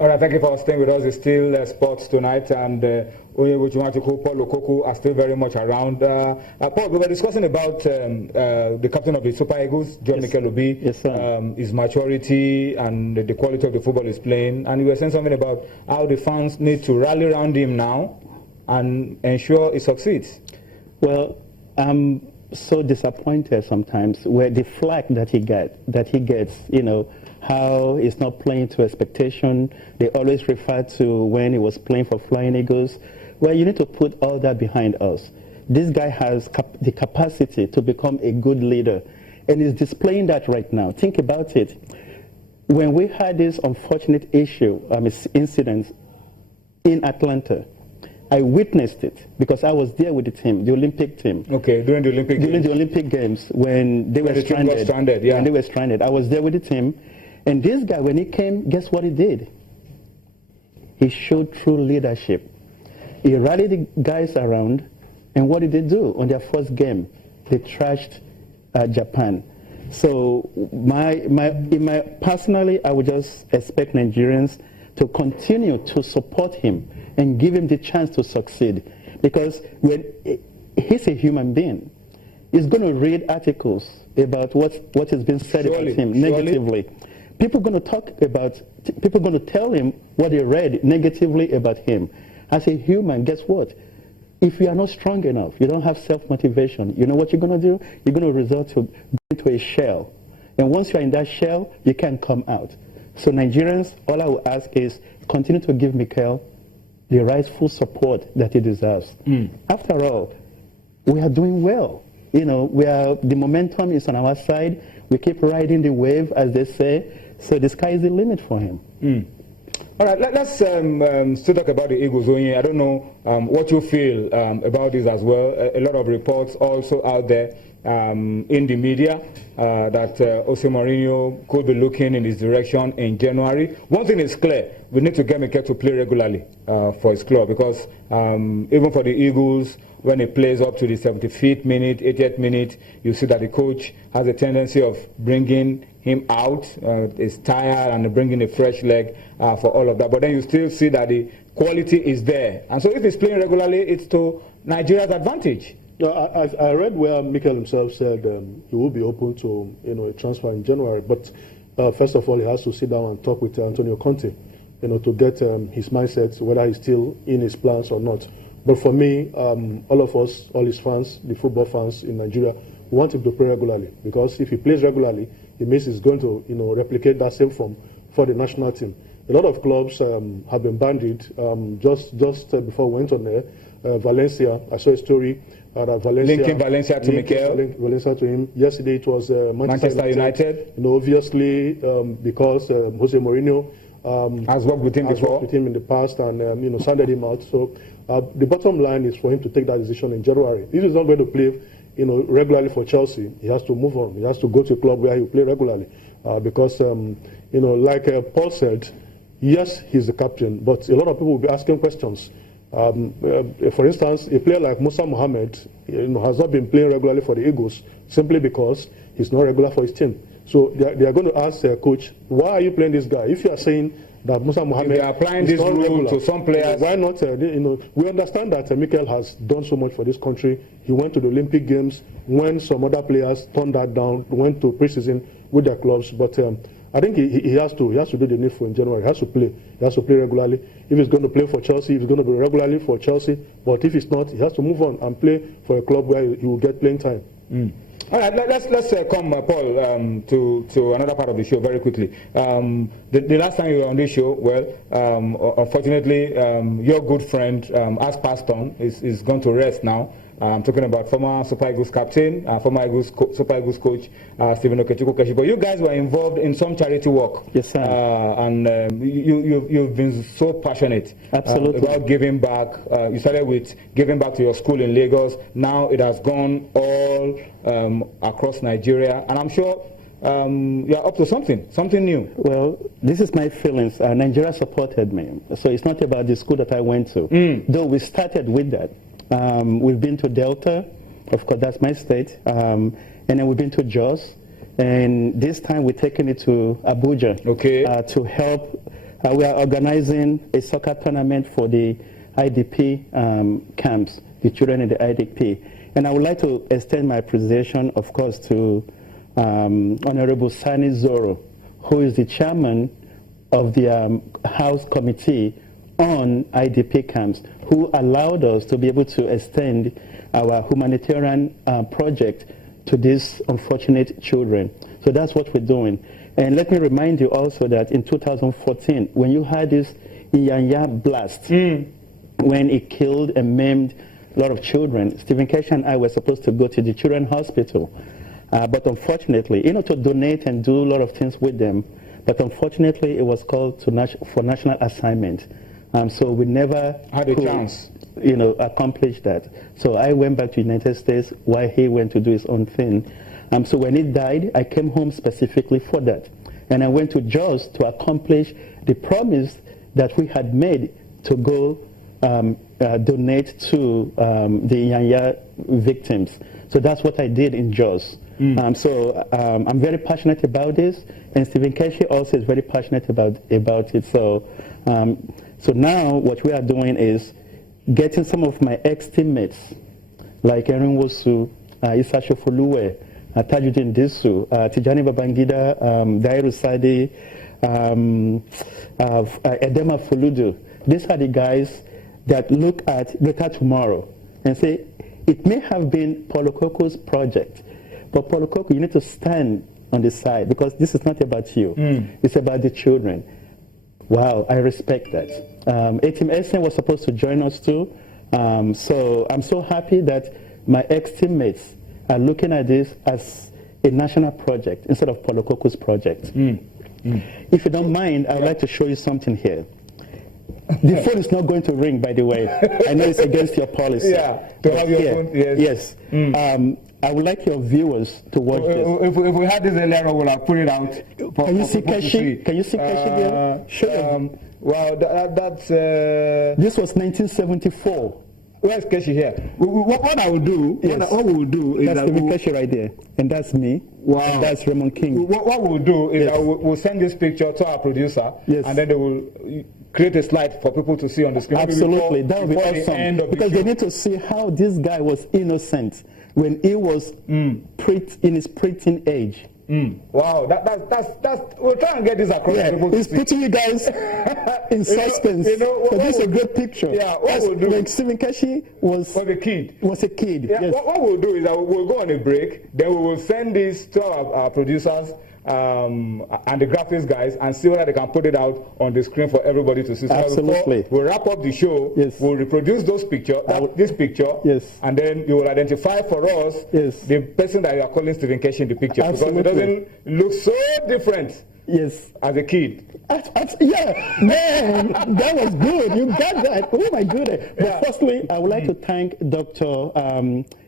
All right, thank you for staying with us. It's still sports tonight, and Onyebuchi, Paul Okoku are still very much around. Paul, we were discussing about the captain of the Super Eagles, John Mikel Obi, his maturity and the quality of the football he's playing. And you were saying something about how the fans need to rally around him now and ensure he succeeds. Well, I'm so disappointed sometimes where the flack that he gets, you know, how he's not playing to expectation. They always refer to when he was playing for Flying Eagles. Well, you need to put all that behind us. This guy has the capacity to become a good leader, and he's displaying that right now. Think about it. When we had this unfortunate incident in Atlanta, I witnessed it because I was there with the team, the Olympic team. Okay, during the Olympic Games when they were stranded. Yeah. When they were stranded, I was there with the team. And this guy, when he came, guess what he did? He showed true leadership. He rallied the guys around, and what did they do on their first game? They trashed Japan. So personally, I would just expect Nigerians to continue to support him and give him the chance to succeed. Because when he's a human being, he's going to read articles about what has been said about him negatively. People are going to tell him what they read negatively about him. As a human, guess what? If you are not strong enough, you don't have self-motivation, you know what you're going to do? You're going to resort to into a shell. And once you're in that shell, you can't come out. So Nigerians, all I will ask is continue to give Mikel the rightful support that he deserves. After all, we are doing well. You know, the momentum is on our side. We keep riding the wave, as they say. So the sky is the limit for him. All right, let's still talk about the Eagles. I don't know what you feel about this as well. A lot of reports also out there in the media that Jose Mourinho could be looking in this direction in January. One thing is clear, we need to get Mikel to play regularly for his club, because even for the Eagles, when he plays up to the 75th minute, 80th minute, you see that the coach has a tendency of bringing him out, is tired, and bringing a fresh leg for all of that. But then you still see that the quality is there. And so if he's playing regularly, it's to Nigeria's advantage. No, I read where Mikel himself said he will be open to a transfer in January. But first of all, he has to sit down and talk with Antonio Conte, to get his mindset, whether he's still in his plans or not. But for me, all of us, all his fans, the football fans in Nigeria, want him to play regularly, because if he plays regularly, it means he's going to replicate that same form for the national team. A lot of clubs have been bandied. Just before we went on there, Valencia, I saw a story that linking Valencia to Mikel. Valencia to him. Yesterday it was Manchester United. Obviously because Jose Mourinho has worked with him before. Worked with him in the past and sounded him out. So the bottom line is for him to take that decision in January. If he's not going to play regularly for Chelsea, he has to move on. He has to go to a club where he will play regularly. Because, like Paul said, yes, he's the captain, but a lot of people will be asking questions. For instance, a player like Musa Mohammed has not been playing regularly for the Eagles simply because he's not regular for his team. So they are going to ask their coach, why are you playing this guy? If you are saying that Musa Mohammed is applying this rule to some players, why not? We understand that Mikel has done so much for this country. He went to the Olympic Games when some other players turned that down, went to preseason with their clubs. But I think he has to do the needful in January. He has to play. He has to play regularly. If he's going to play for Chelsea, if he's going to be regularly for Chelsea. But if he's not, he has to move on and play for a club where he will get playing time. All right, let's come, Paul, to another part of the show very quickly. The last time you were on this show, well, unfortunately, your good friend, has passed on, is going to rest now. I'm talking about former Super Eagles captain, former Super Eagles coach, Stephen Okechukwu. But you guys were involved in some charity work. Yes, sir. And you've been so passionate about giving back. You started with giving back to your school in Lagos. Now it has gone all across Nigeria. And I'm sure you're up to something new. Well, this is my feelings. Nigeria supported me. So it's not about the school that I went to. Though we started with that. We've been to Delta, of course that's my state, and then we've been to Jos, and this time we're taking it to Abuja to help we are organizing a soccer tournament for the IDP camps, the children in the IDP. And I would like to extend my appreciation, of course, to Honorable Sani Zoro, who is the chairman of the House Committee on IDP camps, who allowed us to be able to extend our humanitarian project to these unfortunate children. So that's what we're doing. And let me remind you also that in 2014, when you had this Nyanya blast, when it killed and maimed a lot of children, Stephen Keshi and I were supposed to go to the children's hospital. But unfortunately, to donate and do a lot of things with them, but unfortunately it was called for national assignment. So we never had a chance, accomplish that. So I went back to the United States while he went to do his own thing. So when he died, I came home specifically for that. And I went to Jos to accomplish the promise that we had made to go donate to the Nyanya victims. So that's what I did in Jos. So I'm very passionate about this, and Stephen Keshi also is very passionate about it. So now what we are doing is getting some of my ex-teammates, like Erin Wosu, Issa Shofoluwe, Tajuddin Disu, Tijani Babangida, Dairu Sadi, Edema Fuludu. These are the guys that look at Greater Tomorrow and say, it may have been Paulo Coco's project, but Paulo Coco, you need to stand on the side, because this is not about you. It's about the children. Wow, I respect that. A-Team Essen was supposed to join us too. So I'm so happy that my ex-teammates are looking at this as a national project instead of Paulo Coco's project. If you don't mind, I would like to show you something here. The phone is not going to ring, by the way. I know it's against your policy. Yeah, to have your phone, yes. I would like your viewers to watch this. If we had this earlier, we will have put it out. Can you see Keshi? Can you see Keshi there? Show well, that's... This was 1974. Where's Keshi here? What I will do, what we will do is... That's Keshi right there. And that's me. Wow. And that's Raymond King. What we'll do is we'll send this picture to our producer, and then they will create a slide for people to see on the screen. Absolutely. That would be awesome. Because they need to see how this guy was innocent when he was in his preteen age. Wow, that's we'll try and get this across to people. He's putting you guys in suspense. This is a great picture. Yeah, what we'll do, when Stephen Keshi was a kid. Yeah, yes. What we'll do is that we'll go on a break, then we will send this to our producers and the graphics guys and see whether they can put it out on the screen for everybody to see. So absolutely. We'll wrap up the show. Yes. We'll reproduce those pictures, this picture. Yes. And then you will identify for us the person that you are calling Stephen Keshi in the picture. Absolutely. Because it doesn't look so different. Yes. As a kid. Yeah, man, that was good. You got that. Oh my goodness. But firstly, I would like to thank Dr.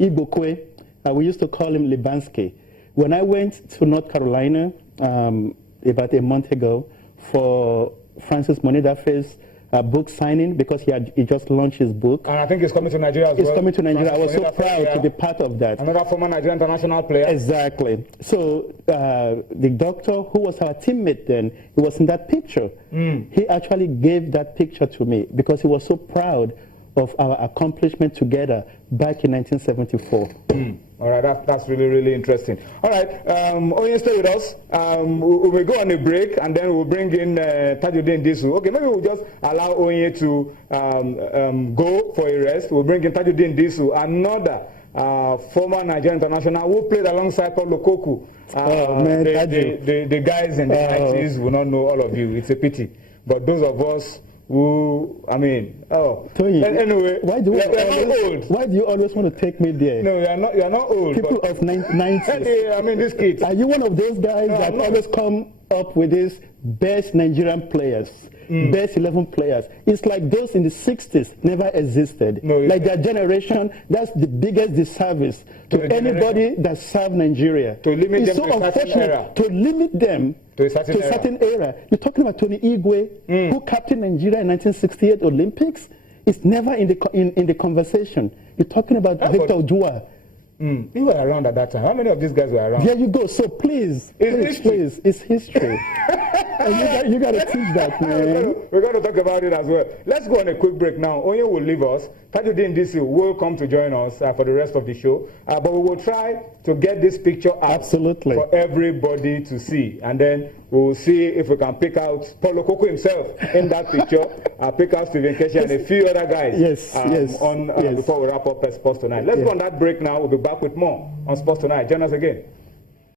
Ibokwe. We used to call him Libansky. When I went to North Carolina about a month ago for Francis Monedafe's book signing, because he just launched his book. And I think he's coming to Nigeria as well. He's coming to Nigeria. I was so proud to be part of that. Another former Nigerian international player. Exactly. So the doctor who was our teammate then, he was in that picture. He actually gave that picture to me because he was so proud of our accomplishment together back in 1974. All right, that's really, really interesting. All right, Oyin, stay with us. We will go on a break, and then we'll bring in Tajuddin Disu. Okay, maybe we'll just allow Oyin to go for a rest. We'll bring in Tajuddin Disu, another former Nigerian international who played alongside Paulo Coco. The guys in the 90s will not know all of you. It's a pity. But those of us who, Tony, anyway, why do you always want to take me there? No, you're not old. People of 90s. Yeah, I mean, these kids. Are you one of those guys that always come up with these best Nigerian players, best 11 players? It's like those in the 60s never existed. No, like their generation, that's the biggest disservice to anybody that served Nigeria. To limit it's them so to a certain era. To limit them to a certain era. You're talking about Tony Igwe, who captained Nigeria in 1968 Olympics. It's never in the conversation. You're talking about Victor Odua. You were around at that time. How many of these guys were around? There you go. So please, please, it's history. And you got to teach that, man. We're going to talk about it as well. Let's go on a quick break now. Onye will leave us. Tajuddin DC will come to join us for the rest of the show. But we will try to get this picture out for everybody to see. And then we'll see if we can pick out Paulo Coco himself in that picture, pick out Stephen Keshi and a few other guys before we wrap up Sports Tonight. Let's go on that break now. We'll be back with more on Sports Tonight. Join us again.